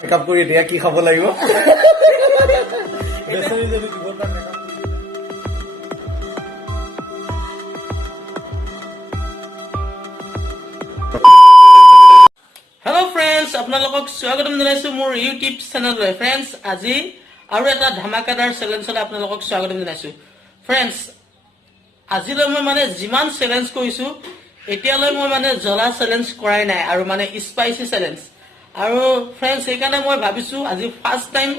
Makeup কৰি এতিয়া কি খাব লাগিব বেচেৰি যদি দিব তাৰ মেকআপ हेलो फ्रेंड्स আপোনালোকক স্বাগতম জনাইছো মোৰ ইউটিউব চেনেললৈ फ्रेंड्स আজি আৰু এটা ধামাকাদাৰ চেলেঞ্জলৈ আপোনালোকক স্বাগতম জনাইছো फ्रेंड्स আজিলৈ মই মানে যিমান চেলেঞ্জ কৰিছো এতিয়ালৈ মই মানে জলা চেলেঞ্জ কৰাই নাই আৰু মানে স্পাইসি চেলেঞ্জ আৰু फ्रेंड्स সেইকাৰণে মই ভাবিছো আজি ফাৰ্স্ট টাইম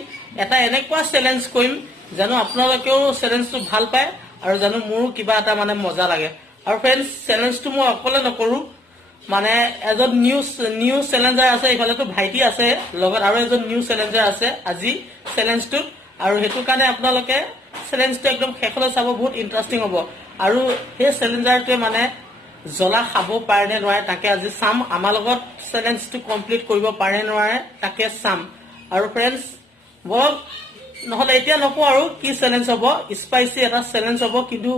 এটা এনেকুৱা চেলেঞ্জ কৰিম জানো আপোনালোকেও চেলেঞ্জটো ভাল পায় আৰু জানো মোৰো কিবা এটা মানে মজা লাগে আৰু फ्रेंड्स চেলেঞ্জটো মই অকলে নকৰো মানে এজন নিউ চ্যালেঞ্জাৰ আছে ইফালেটো ভাইটি আছে লগত আৰু এজন নিউ চ্যালেঞ্জাৰ আছে আজি চ্যালেঞ্জটো আৰু হেতু কাৰণে আপোনালোকে চ্যালেঞ্জটো একদম শেষলৈ চাব বহুত ইন্টাৰেষ্টিং হ'ব আৰু সেই চ্যালেঞ্জাৰটোৱে মানে জলা খাব পাৰে নে নোৱাৰে তাকে আজি চাম আমাৰ লগত চ্যালেঞ্জটো কমপ্লিট কৰিব পাৰে নোৱাৰে তাকে চাম আৰু फ्रेंड्स বল নহলে এতিয়া নকও আৰু কি চ্যালেঞ্জ হ'ব স্পাইসি এটা চ্যালেঞ্জ হ'ব কিন্তু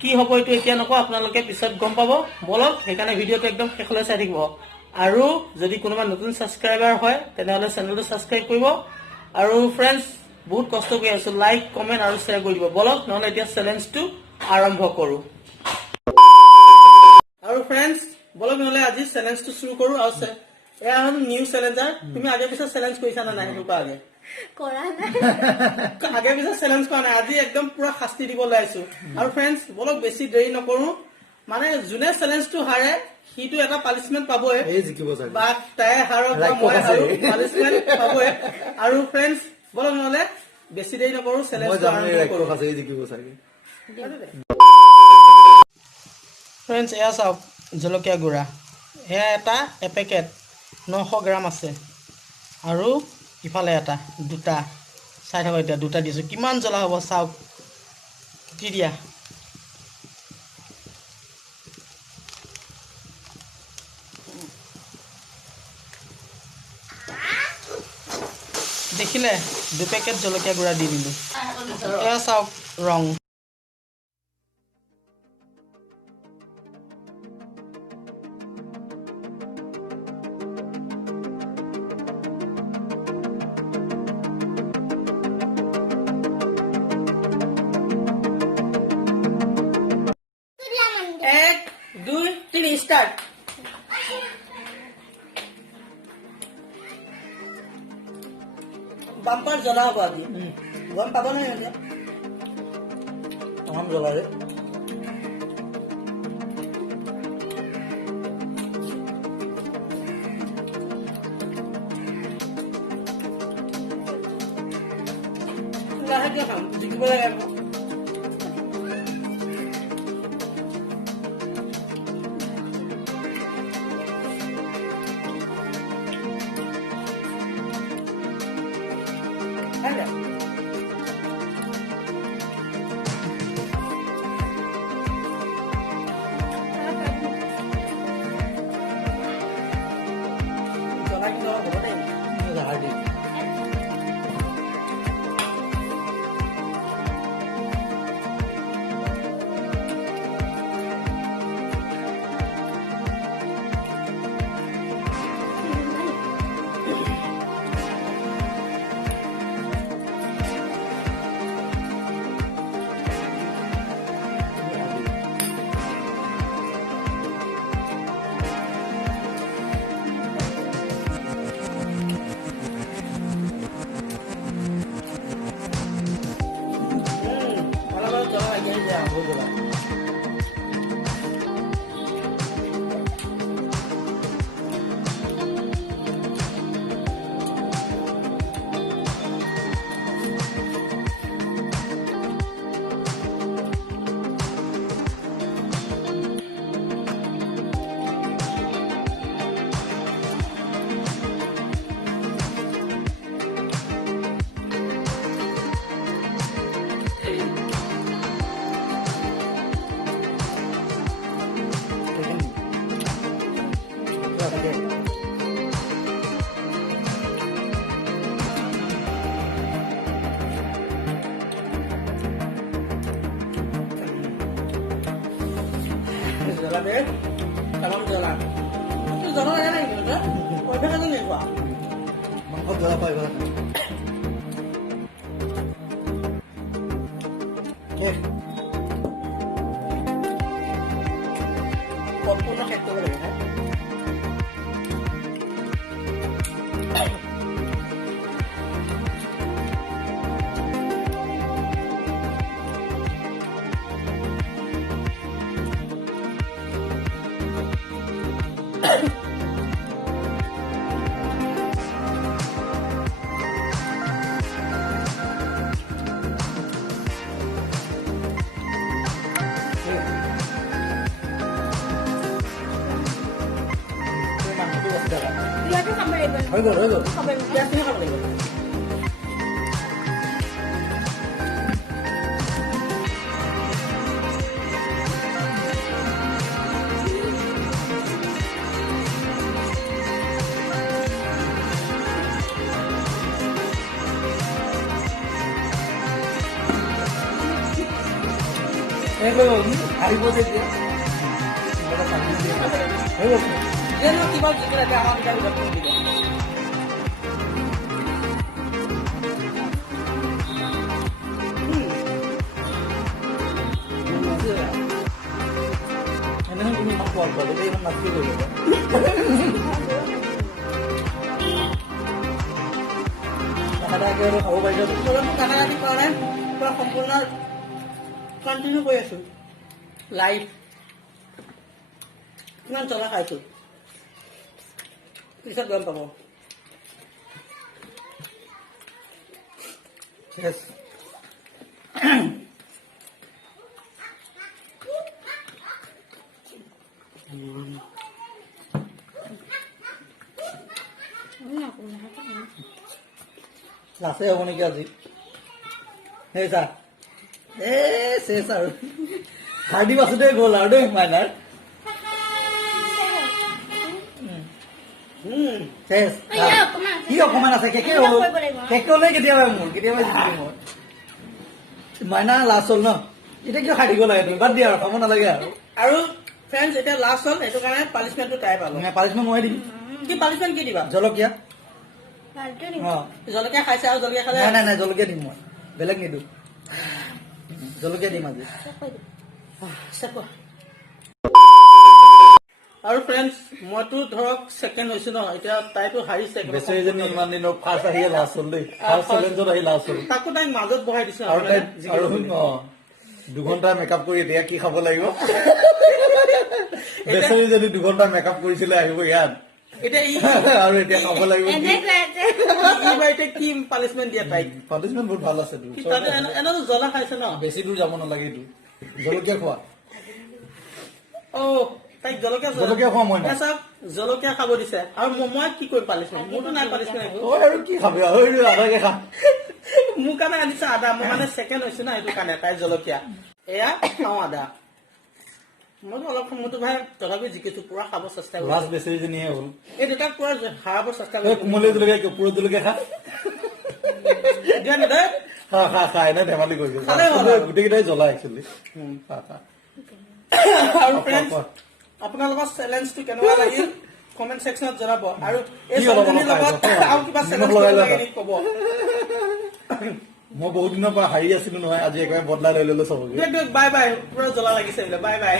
কি হ'ব এটো এতিয়া নকও আপোনালোকে পিছত গম পাব বলক সেইকাৰণে ভিডিওটো একদম শেষলৈ চাই থাকিব আৰু যদি কোনোবা নতুন সাবস্ক্ৰাইবাৰ হয় তেনেহলে চেনেলটো সাবস্ক্ৰাইব কৰিব আৰু फ्रेंड्स বহুত কষ্ট কৰি আছো লাইক কমেন্ট আৰু শেয়াৰ কৰি দিব বলক নহলে এতিয়া চ্যালেঞ্জটো আৰম্ভ কৰো আৰু फ्रेंड्स বলক নহলে আজি চ্যালেঞ্জটো শুৰু কৰো আৰু এয়া হ'ল নিউ চ্যালেঞ্জাৰ তুমি আগে পিছে চ্যালেঞ্জ কৰিছা না নাই হেতু আগে কৰা নাই আগে পিছে চ্যালেঞ্জ কৰা নাই আজি একদম পুৰা শাস্তি দিব লাইছো আৰু फ्रेंड्स বলক বেছি দেৰি নকৰো মানে জুনে চ্যালেঞ্জটো হাৰে হিটো এটা পানিশমেন্ট পাবই এই জিকিব চাগে বা তাই হাৰক বা মই হাৰো পানিশমেন্ট পাবই আৰু फ्रेंड्स বলক নহলে বেছি দেৰি নকৰো চ্যালেঞ্জটো আৰম্ভ কৰো আছে এই জিকিব চাগে फ्रेंड्स এয়া চাওক জলকীয়া গুড়া এয়া এটা এপেকেট 900 গ্ৰাম আছে আৰু ইফালে এটা দুটা চাই থাকক এতিয়া দুটা দিছো কিমান জ্বলা হ'ব চাওক কি দিয়া দেখিলে দু পেকেট জলকীয়া গুড়া দি দিলো এয়া চাওক ৰং एक दुई तीन स्टार्ट বাম্পার জ্বলা হব আজি গম পাব না তামাম জ্বলা রে লাহেকে খাম জিকিব লাগে Ada. Jangan kita boleh. Ini dah ada. deh, tamam jalan. Itu jalan enak gitu kan? Kau kan nggak nih pak? মুখত জ্বলা পাই ভাল সম্পূৰ্ণ শেষ কৰিব লাগে হা হৈ গ'ল হৈ গ'ল পিঁয়াজখিনি খাব লাগিব আহিব যেতিয়া হৈ গ'ল যেন কিবা যিটো লাগে আমাৰ কিবা ভিতৰত কৰি দিব এনেহে তুমি ইমান খোৱা খোৱা যদি ইমান নাচি কৰিব খাব পাৰিছা কাটা কাটি কৰা নাই পুৰা সম্পূৰ্ণ কণ্টিনিউ কৰি আছো লাইভ কিমান জ্বলা খাইছো পিছত গম পাব Yes. লাছে হ'ব নেকি আজি সেই চা চেচ আৰু হাৰ্দি বাছতে গ'ল আৰু দেই মাইনাৰ চেচ কি অকমান আছে কেকে হ'ল কেকে হ'লে কেতিয়াবা মোৰ কেতিয়াবা জিকিম মই মাইনা লাষ্ট হ'ল ন এতিয়া কিয় খাই দিব লাগে তুমি বাদ দিয়া আৰু খাব নালাগে আৰু ফ্ৰেণ্ডছ এতিয়া লাষ্ট হ'ল সেইটো কাৰণে পানিচমেণ্টটো তাই পালো পানিচমেণ্ট মই দিম কি পানিচমেণ্ট কি দিবা জলকীয়া জলকীয়া খাইছে আৰু জলকীয়া খালে নাই নাই জলকীয়া দিম মই বেলেগ নিদিওঁ জলকীয়া দিম আজি আৰু ফ্ৰেণ্ডছ মইতো ধৰক ছেকেণ্ড হৈছো ন এতিয়া তাইতো হাৰিছে বেচেৰীজনী ইমান দিনৰ ফাৰ্ষ্ট আহিয়ে লাষ্ট হ'ল দেই ফাৰ্ষ্ট চেলেঞ্জত আহি লাষ্ট হ'ল তাকো তাইক মাজত বহাই দিছে আৰু তাই আৰু 2 ঘণ্টা মেকআপ কৰি এতিয়া কি খাব লাগিব বেচেৰীজনী 2 ঘণ্টা মেকআপ কৰিছিলে আহিব ইয়াত আৰু এতিয়া খাব লাগিব এতিয়া কি পানিচমেণ্ট দিয়া তাইক পানিচমেণ্ট বহুত ভাল আছে এনেতো জ্বলা খাইছে ন বেছি দূৰ যাব নালাগে এইটো জলকীয়া খোৱা তাইক জলকীয়া খোৱা মই চাওক জলকীয়া খাব দিছে আৰু মই কি কৰিম পানিচমেণ্ট মোৰতো নাই পানিচমেণ্ট আৰু কি খাবি আধাকে খা মোৰ কাৰণে আনিছে আদা মই মানে ছেকেণ্ড হৈছো না সেইটো কাৰণে তাই জলকীয়া এয়া খাওঁ আদা মইতো অলপ সময়তো ভাই তথাপি জিকিছো পুৰা খাব চেষ্টা কৰিছো লাষ্ট বেচেৰীজনীহে হ'ল এই দেউতাক পুৰা হাৰাব চেষ্টা কোমলীয়া জলকীয়া পুৰত জলকীয়া খা খা খা খা এনে ধেমালি কৰিছে গোটেইকেইটাই জ্বলা একচুৱেলি খা খা আৰু ফ্ৰেণ্ডছ আপোনালোকৰ চেলেঞ্জটো কেনেকুৱা লাগিল কমেণ্ট ছেকশ্যনত জনাব আৰু এই ছোৱালীজনীৰ লগত আৰু কিবা চেলেঞ্জ কৰিব লাগে নেকি ক'ব মই বহুত দিনৰ পৰা হাৰি আছিলো নহয় আজি একেবাৰে বদলাই লৈ ললো চবকে বাই বাই পুৰা জ্বলা লাগিছে বোলে বাই বাই